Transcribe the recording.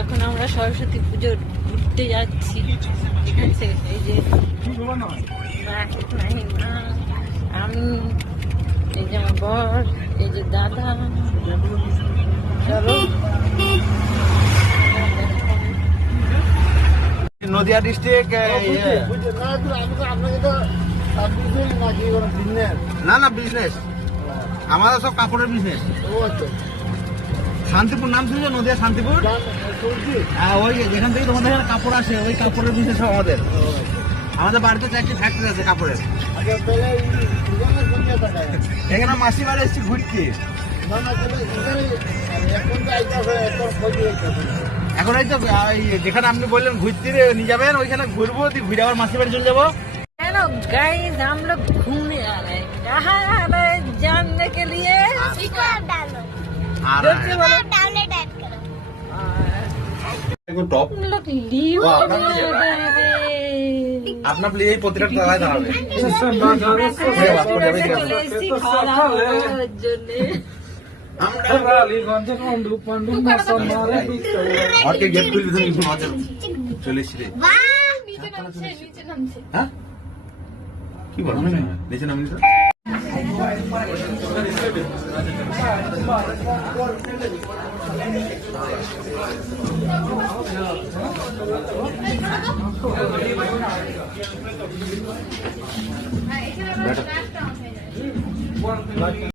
এখন আমরা সরস্বতী পুজো ঘুরতে যাচ্ছি। ঠিক আছে, এই যে আমি, এই যে আমার বর, এই যে দাদা। চলো। নদিয়া ডিস্ট্রিক্ট। না না, বিজনেস আমাদের সব কাপড়ের বিজনেস। শান্তিপুর নাম শুনেছো? নদিয়া শান্তিপুর। হ্যাঁ, ওই যেখান থেকে তোমাদের এখানে কাপড় আসে, ওই কাপড়ের বিজনেস আমাদের। আমাদের বাড়িতে 4টি ফ্যাক্টরি আছে কাপড়ের। এখানে মাসি বাড়ি এসেছি ঘুরতে। এখন এই তো যেখানে আপনি বললেন ঘুরতে নিয়ে যাবেন, ওইখানে ঘুরবো, ঘুরে আবার মাসি বাড়ি চলে যাবো। हेलो गाइस, हम लोग घूमने आ रहे हैं। कहाँ आ रहे हैं जानने के लिए? डालो जोर से बोलो। डाउनलोड ऐड करो। टॉप हम लोग लीव वाह, में काफी आ रहे हैं। अपना प्ले প্রতিটা তলায় দাঁড়াবে। এসি খাওয়া হওয়ার জন্যে। হটকে গেট খুলে দিন কিছু মজা চলে এসেছে। वाह नीचे नामছে হ্যাঁ কি বলো? নিচে নামিনি তো। এখানে আমরা